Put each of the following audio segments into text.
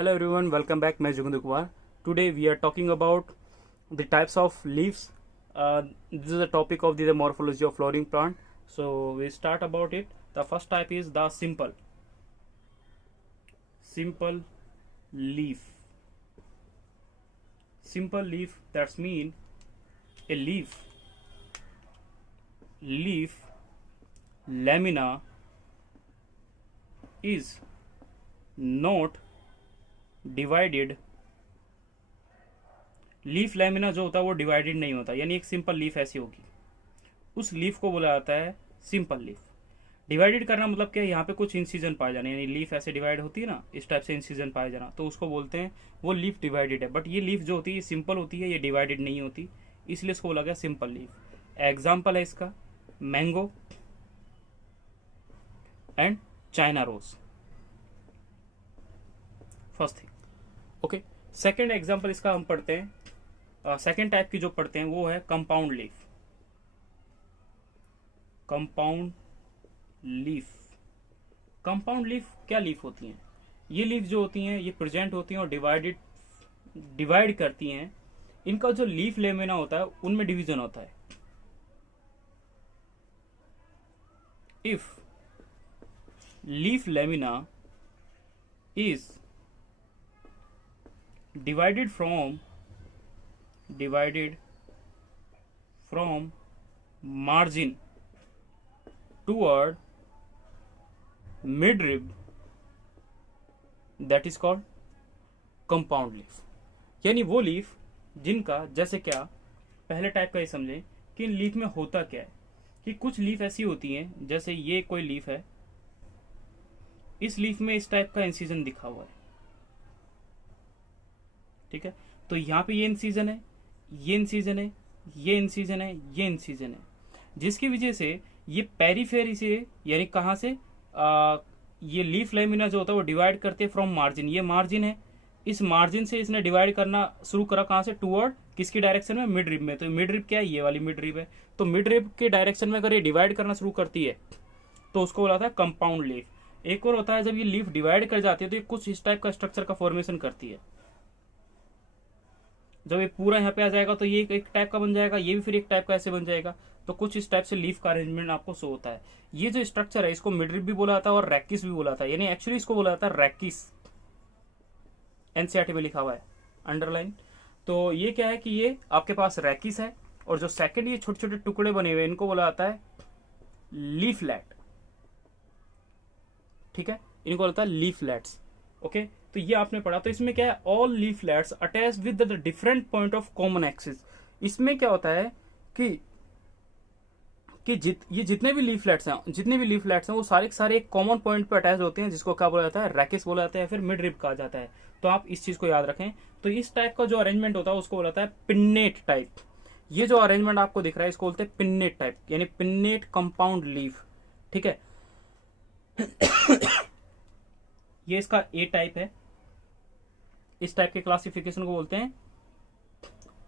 Hello everyone, welcome back. मैं जुगंदर Kumar. Today we are talking about the types of leaves. This is the topic of the morphology of flowering plant. So we start about it. The first type is the simple leaf. Simple leaf, that's mean a leaf lamina is not divided. Leaf lamina जो होता है वो divided नहीं होता, यानी एक simple leaf ऐसी होगी, उस लीफ को बोला जाता है सिंपल लीफ. डिवाइडेड करना मतलब क्या है, यहाँ पे कुछ इंसिजन पाए जाना, यानी लीफ ऐसे डिवाइड होती है ना, इस टाइप से इंसिजन पाए जाना, तो उसको बोलते हैं वो लीफ डिवाइडेड है. बट ये लीफ जो होती है ये सिंपल होती है, ये डिवाइडेड नहीं होती, इसलिए इसको बोला गया सिंपल लीफ. एग्जाम्पल है इसका mango and China rose. First thing. Okay, second example इसका हम पढ़ते हैं. सेकेंड टाइप की जो पढ़ते हैं वो है कंपाउंड लीफ. कंपाउंड लीफ क्या लीफ होती हैं? ये लीफ जो होती हैं ये प्रेजेंट होती हैं और डिवाइड करती हैं. इनका जो लीफ लेमिना होता है उनमें डिवीजन होता है. If leaf lamina is divided from margin toward midrib, that is called compound leaf. यानी वो लीफ जिनका, जैसे क्या पहले टाइप का ही समझें कि इन लीफ में होता क्या है कि कुछ लीफ ऐसी होती हैं, जैसे ये कोई लीफ है, इस लीफ में इस टाइप का इंसिजन दिखा हुआ है, ठीक है. तो यहाँ पे ये इंसिजन है, ये इंसिजन है, ये इंसिजन है, ये इंसिजन है, जिसकी वजह से ये पेरीफेरी से, यानी कहाँ से, ये लीफ लेमिना जो होता है वो डिवाइड करते हैं फ्रॉम मार्जिन. ये मार्जिन है, इस मार्जिन से इसने डिवाइड करना शुरू करा कहाँ से, टूवर्ड किसकी डायरेक्शन में, मिड रिब में. तो मिड रिब क्या है, ये वाली मिड रिब है. तो मिड रिब के डायरेक्शन में अगर ये डिवाइड करना शुरू करती है तो उसको बोला था कंपाउंड लीफ. एक और होता है जब ये लीफ डिवाइड कर जाती है तो ये कुछ इस टाइप का स्ट्रक्चर का फॉर्मेशन करती है. जब ये पूरा यहाँ पे आ जाएगा तो ये एक टाइप का बन जाएगा, ये भी फिर एक टाइप का ऐसे बन जाएगा. तो कुछ इस टाइप से लीफ का अरेंजमेंट आपको शो होता है. ये जो स्ट्रक्चर है इसको मिडरिब भी बोला जाता है और रैकिस भी बोला जाता है, यानी एक्चुअली इसको बोला जाता है रैकिस. एनसीईआरटी में लिखा हुआ है, अंडरलाइन. तो ये क्या है कि ये आपके पास रैकिस है, और जो सेकंड ये छोटे छोटे टुकड़े बने हुए इनको बोला जाता है लीफलेट. ठीक है, इनको बोला जाता है लीफलेट्स. ओके, तो ये आपने पढ़ा. तो इसमें क्या है, all leaflets attach with the different point of common axis. इसमें क्या होता है कि ये जितने भी लीफलेट्स हैं वो सारे के सारे एक कॉमन पॉइंट पे अटैच होते हैं, जिसको क्या बोला जाता है, रैकिस बोला जाता है, फिर मिड रिब कहा जाता है. तो आप इस चीज को याद रखें. तो इस टाइप का जो अरेंजमेंट होता है उसको बोला जाता है पिन्नेट टाइप. ये जो अरेंजमेंट आपको दिख रहा है इसको बोलते हैं पिन्नेट टाइप, यानी पिन्नेट कंपाउंड लीफ. ठीक है. ये इसका ए टाइप है. इस टाइप के क्लासिफिकेशन को बोलते हैं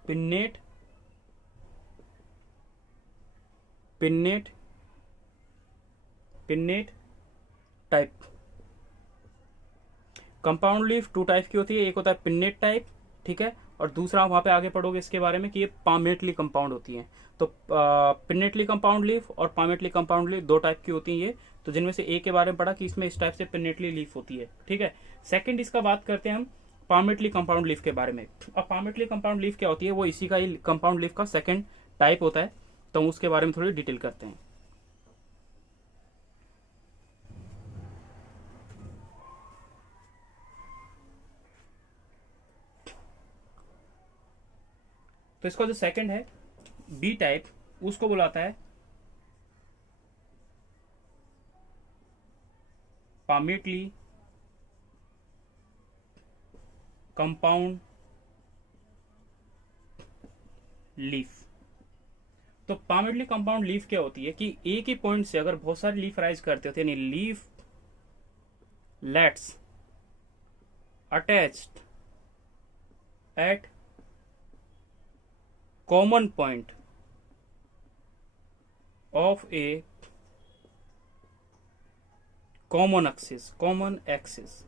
pinnate type. Compound leaf two type की होती है, एक होता है पिन्नेट टाइप, ठीक है, और दूसरा वहां पे आगे पढ़ोगे इसके बारे में कि ये पामेटली कंपाउंड होती है. तो पिन्नेटली कंपाउंड लीफ और पामेटली कंपाउंड लीफ दो टाइप की होती है ये. तो जिनमें से एक के बारे में पढ़ा कि इसमें इस टाइप से पिन्नेटली लीफ होती है. ठीक है. सेकंड इसका बात करते हैं हम पामेटली कंपाउंड लीफ के बारे में. अब पामेटली कंपाउंड लीफ क्या होती है, वो इसी का ही कंपाउंड लीफ का सेकंड टाइप होता है. तो हम उसके बारे में थोड़ी डिटेल करते हैं. तो इसका जो सेकंड है बी टाइप, उसको बुलाता है पामेटली कंपाउंड लीफ. तो पामेटली कंपाउंड लीफ क्या होती है कि एक ही पॉइंट से अगर बहुत सारे लीफ राइज करते होते हैं, यानी leaflets attached at common point of a common axis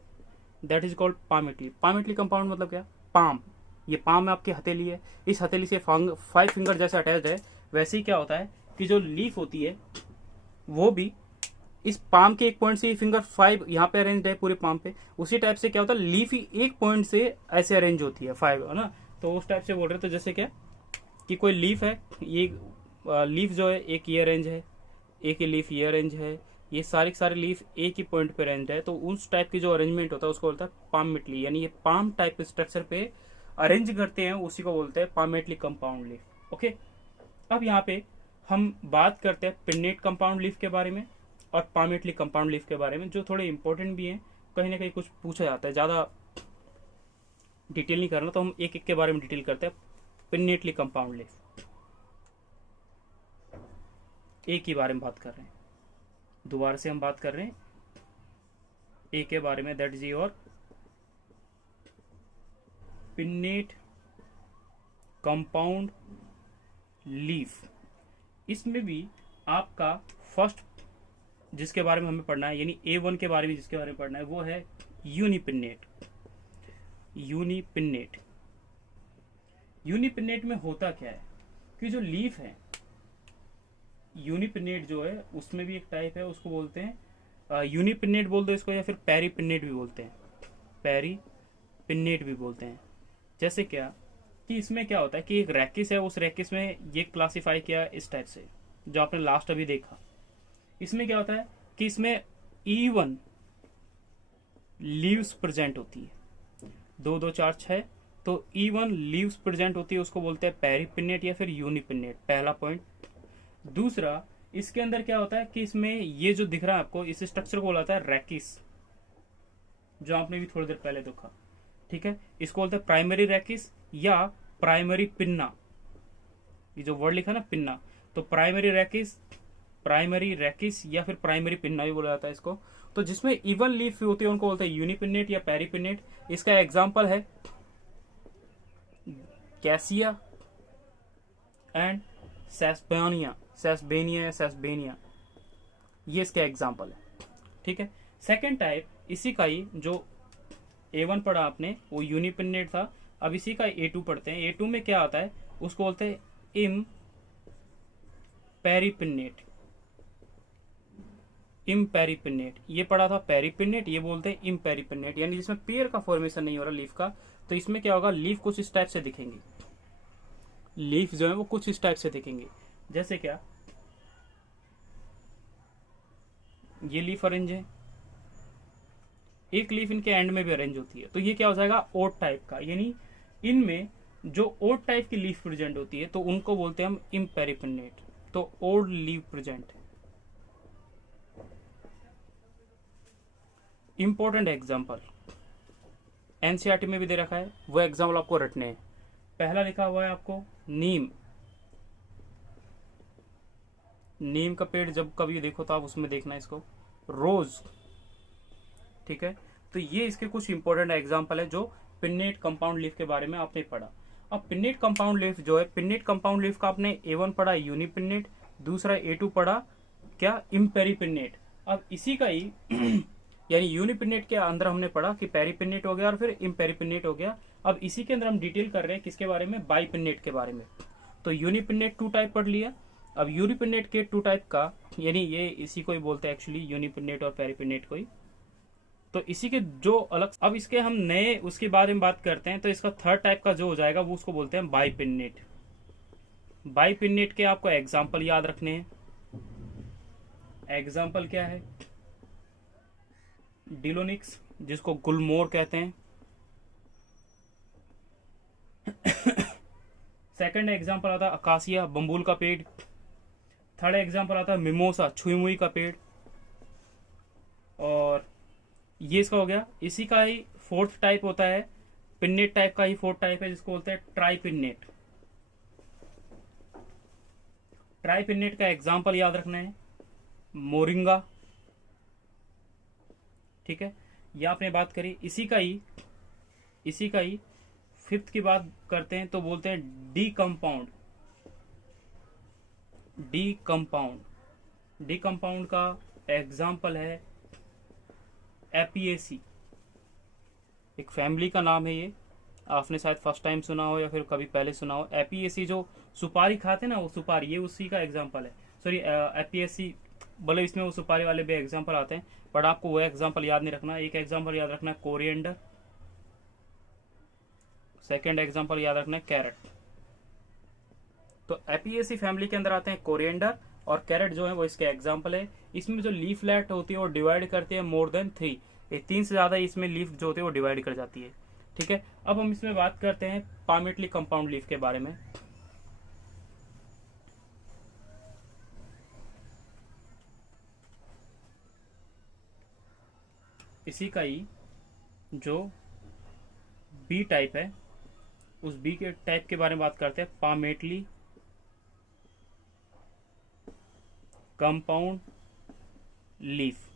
that is called palmately. Palmately compound मतलब क्या? पाम। ये पाम में आपकी हथेली है, इस हथेली से 5 फिंगर जैसे अटैच्ड है। वैसे ही क्या होता है कि जो लीफ होती है वो भी इस पाम के एक पॉइंट से फिंगर 5 यहाँ पे अरेंज है पूरे पाम पे, उसी टाइप से क्या होता है लीफ ही एक पॉइंट से ऐसे अरेंज होती है 5, है ना। तो उस टाइप से बोल रहे, तो जैसे क्या कि कोई लीफ है, ये लीफ जो है एक ये अरेंज है, एक ही लीफ ये अरेंज है, ये सारे के सारे लीफ एक ही पॉइंट पे अरेंज है। तो उस टाइप की जो अरेंजमेंट होता है उसको बोलता है पामेटली, यानी ये पाम टाइप स्ट्रक्चर पे अरेंज करते हैं, उसी को बोलते हैं पामेटली कंपाउंड लीफ। ओके, अब यहाँ पे हम बात करते हैं पिन्नेट कंपाउंड लीफ के बारे में और पामेटली कंपाउंड लीफ के बारे में, जो थोड़े इंपॉर्टेंट भी हैं, कहीं ना कहीं कुछ पूछा जाता है, ज़्यादा डिटेल नहीं करना, तो हम एक एक के बारे में डिटेल करते हैं। पिन्नेटली कंपाउंड लीफ एक ही बारे में बात कर रहे हैं, दोबारा से हम बात कर रहे हैं एक के बारे में, that is your pennate compound leaf. इसमें भी आपका फर्स्ट जिसके बारे में हमें पढ़ना है, यानी A1 के बारे में जिसके बारे में पढ़ना है, वो है यूनिपिन्नेट। यूनिपिन्नेट, यूनिपिन्नेट में होता क्या है कि जो लीफ है, यूनिपिन्नेट जो है उसमें भी एक टाइप है, उसको बोलते हैं यूनिपिन्नेट बोलते हैं इसको, या फिर पेरीपिन्नेट भी बोलते हैं, पेरीपिन्नेट भी बोलते हैं। जैसे क्या कि इसमें क्या होता है कि एक रैकिस है, उस रैकिस में ये क्लासिफाई किया इस टाइप से, जो आपने लास्ट अभी देखा। इसमें क्या होता है कि इसमें E1 लीव्स प्रेजेंट होती है, 2 2 4 6, तो E1 लीव्स प्रेजेंट होती है, उसको बोलते हैं पेरीपिन्नेट या फिर यूनिपिन्नेट, पहला पॉइंट। दूसरा, इसके अंदर क्या होता है कि इसमें ये जो दिख रहा है आपको, इस स्ट्रक्चर को बोला है रैकिस, जो आपने भी थोड़ी देर पहले देखा, ठीक है। इसको बोलते हैं प्राइमरी रैकिस या प्राइमरी पिन्ना, ये जो वर्ड लिखा ना पिन्ना, तो प्राइमरी रैकिस या फिर प्राइमरी पिन्ना भी बोला जाता है इसको। तो जिसमें इवन लीफ होती है उनको बोलते हैं यूनिपिन्नेट या पेरीपिन्नेट। इसका एग्जांपल है कैसिया एंड सेस्बेनिया, ये इसका एग्जांपल है, ठीक है। सेकेंड टाइप इसी का ही, जो A1 पढ़ा आपने वो यूनिपिन्नेट था, अब इसी का A2 पढ़ते हैं। A2 में क्या आता है, उसको बोलते हैं इम पेरीपिन्नेट। ये पढ़ा था पेरीपिन्नेट, ये बोलते हैं इम पेरीपिन्नेट, यानी जिसमें पेयर का फॉर्मेशन नहीं हो रहा लीफ का। तो इसमें क्या होगा, लीफ कुछ इस टाइप से दिखेंगे, लीफ जो है वो कुछ इस टाइप से दिखेंगे। जैसे क्या ये लीफ अरेंज है, एक लीफ इनके एंड में भी अरेंज होती है, तो ये क्या हो जाएगा ओड टाइप का, यानी इनमें जो ओड टाइप की लीफ प्रेजेंट होती है तो उनको बोलते हैं हम इम्पेरिपिन्नेट, तो odd leaf present. Important example NCERT में भी दे रखा है, वो एग्जाम्पल आपको रटने हैं। पहला लिखा हुआ है आपको नीम, नीम का पेड़ जब कभी देखो तो आप उसमें देखना इसको, रोज, ठीक है। तो ये इसके कुछ इंपॉर्टेंट एग्जाम्पल है जो पिन्नेट कंपाउंड लीफ के बारे में आपने पढ़ा। अब पिन्नेट कंपाउंड लीफ जो है, पिन्नेट कंपाउंड लीफ का आपने A1 पढ़ा यूनिपिन्नेट, दूसरा A2 पढ़ा क्या इम्पेरीपिन्नेट। अब इसी का ही यानी यूनिपिन्नेट के अंदर हमने पढ़ा कि पेरीपिन्नेट हो गया और फिर इम्पेरीपिन्नेट हो गया। अब इसी के अंदर हम डिटेल कर रहे हैं किसके बारे में, बाईपिन्नेट के बारे में। तो यूनिपिन्नेट 2 टाइप पढ़ लिया। अब यूनिपिन्नेट के 2 टाइप का, यानी ये इसी को ही बोलते हैं एक्चुअली, यूनिपिन्नेट और पेरीपिन्नेट को ही। तो इसी के जो अलग, अब इसके हम नए उसके बारे में बात करते हैं। तो इसका 3rd टाइप का जो हो जाएगा वो उसको बोलते हैं बाईपिन्नेट। बाईपिन्नेट के आपको एग्जाम्पल याद रखने हैं। एग्जाम्पल क्या है, डिलोनिक्स जिसको गुलमोर कहते हैं। सेकंड एग्जाम्पल आता है अकासिया, बम्बूल का पेड़। थर्ड एग्जाम्पल आता है मिमोसा, छुई का पेड़। और ये इसका हो गया। इसी का ही 4th टाइप होता है, पिन्नेट टाइप का ही 4th टाइप है, जिसको बोलते हैं ट्राइपिन्नेट। ट्राइपिन्नेट का एग्जाम्पल याद रखना है, मोरिंगा, ठीक है। ये आपने बात करी। इसी का ही 5th की बात करते हैं तो बोलते हैं डीकम्पाउंड। डीकम्पाउंड का एग्जाम्पल है एपिएसी, एक फैमिली का नाम है ये, आपने शायद फर्स्ट टाइम सुना हो या फिर कभी पहले सुना हो। एपीएसी जो सुपारी खाते ना, वो सुपारी, ये उसी का एग्जाम्पल है। सॉरी, एपीएससी भले इसमें वो सुपारी वाले भी एग्जाम्पल आते हैं, बट आपको वो एग्जाम्पल याद नहीं रखना। एक एग्जाम्पल याद रखना है कोरिएंडर, सेकेंड एग्जाम्पल याद रखना है कैरेट। तो एपीएसी फैमिली के अंदर आते हैं कोरिएंडर और कैरेट जो है वो इसके एग्जाम्पल है। इसमें जो लीफलेट होती है वो डिवाइड करती है मोर देन 3, ये 3 से ज्यादा इसमें लीफ जो होती है वो डिवाइड कर जाती है। ठीक है, अब हम इसमें बात करते हैं पामेटली कंपाउंड लीफ के बारे में। इसी का ही जो बी टाइप है, उस बी के टाइप के बारे में बात करते हैं, पामेटली कंपाउंड लीफ।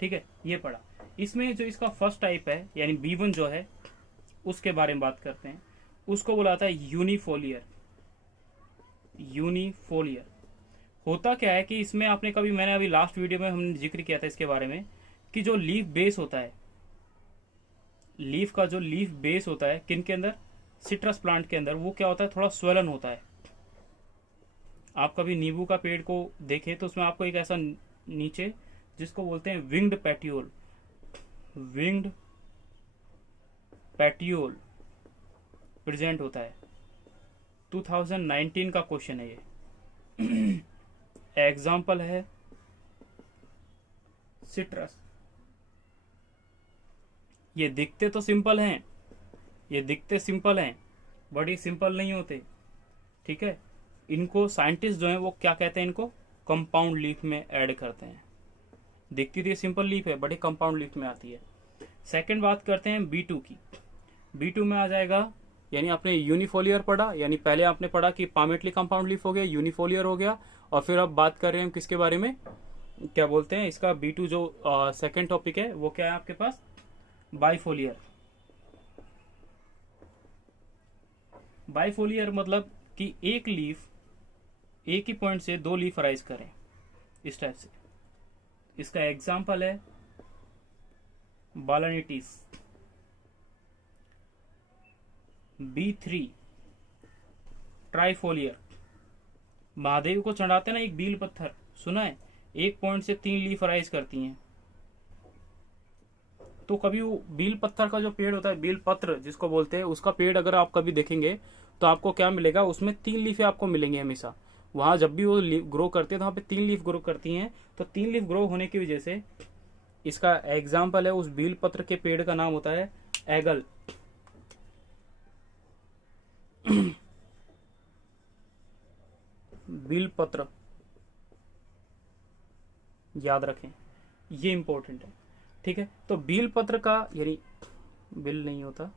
ठीक है, ये पढ़ा। इसमें जो इसका फर्स्ट टाइप है यानी B1 जो है, उसके बारे में बात करते हैं। उसको बुलाता है यूनिफोलियर। यूनिफोलियर होता क्या है कि इसमें आपने कभी, मैंने अभी लास्ट वीडियो में हमने जिक्र किया था इसके बारे में, कि जो लीफ बेस होता है, लीफ का जो लीफ बेस होता है किन के अंदर, सिट्रस प्लांट के अंदर, वो क्या होता है, थोड़ा स्वेलन होता है। आप कभी नींबू का पेड़ को देखें तो उसमें आपको एक ऐसा नीचे, जिसको बोलते हैं विंग्ड पैट्यूल, विंग्ड पैट्यूल प्रेजेंट होता है। 2019 का क्वेश्चन है ये। एग्जाम्पल है सिट्रस। ये दिखते तो सिंपल हैं, ये दिखते सिंपल हैं, बट ये सिंपल नहीं होते। ठीक है, इनको साइंटिस्ट जो है वो क्या कहते हैं, इनको कंपाउंड लीफ में ऐड करते हैं। दिखती तो ये सिंपल लीफ है, बट ये कंपाउंड लीफ में आती है। सेकंड बात करते हैं B2 की। B2 में आ जाएगा, यानी आपने यूनिफोलियर पढ़ा, यानी पहले आपने पढ़ा कि पामेटली कंपाउंड लीफ हो गया, यूनिफोलियर हो गया, और फिर अब बात कर रहे हैं हम किसके बारे में, क्या बोलते हैं इसका B2 जो सेकंड टॉपिक है वो क्या है आपके पास, बाइफोलियर। बाइफोलियर मतलब कि एक लीफ, एक ही पॉइंट से 2 लीफ राइज करें, इस टाइप से। इसका एग्जाम्पल है बालानिटिस। B3 ट्राइफोलियर, महादेव को चढ़ाते ना एक बील पत्थर, सुना है, एक पॉइंट से 3 लीफ राइज करती हैं। तो कभी वो बील पत्थर का जो पेड़ होता है, बील पत्र जिसको बोलते हैं, उसका पेड़ अगर आप कभी देखेंगे तो आपको क्या मिलेगा, उसमें 3 लीफें आपको मिलेंगी हमेशा। वहां जब भी वो ग्रो करते हैं तो वहां पे 3 लीफ ग्रो करती हैं। तो 3 लीफ ग्रो होने की वजह से इसका एग्जाम्पल है, उस बील पत्र के पेड़ का नाम होता है एगल। बील पत्र याद रखें, ये इंपॉर्टेंट है। ठीक है, तो बील पत्र का, यानी बिल नहीं होता,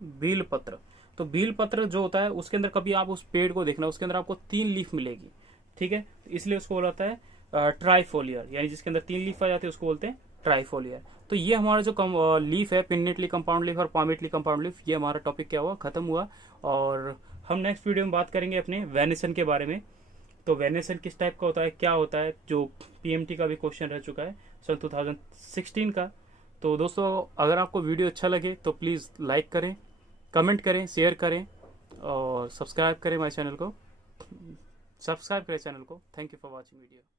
बील पत्र, तो बील पत्र जो होता है उसके अंदर कभी आप उस पेड़ को देखना, उसके अंदर आपको 3 लीफ मिलेगी। ठीक है, इसलिए उसको बोलता है ट्राइफोलियर, यानी जिसके अंदर 3 लीफ आ जाती है उसको बोलते हैं ट्राइफोलियर। तो ये हमारा जो लीफ है, पिन्नेटली कंपाउंड लीफ और पामेटली कंपाउंड लीफ, ये हमारा टॉपिक क्या हुआ, खत्म हुआ। और हम नेक्स्ट वीडियो में बात करेंगे अपने वेनेसन के बारे में। तो वेनेसन किस टाइप का होता है, क्या होता है, जो PMT का भी क्वेश्चन रह चुका है सन 2016 का। तो दोस्तों, अगर आपको वीडियो अच्छा लगे तो प्लीज़ लाइक करें, कमेंट करें, शेयर करें और सब्सक्राइब करें माय चैनल को, सब्सक्राइब करें चैनल को। Thank you for watching video.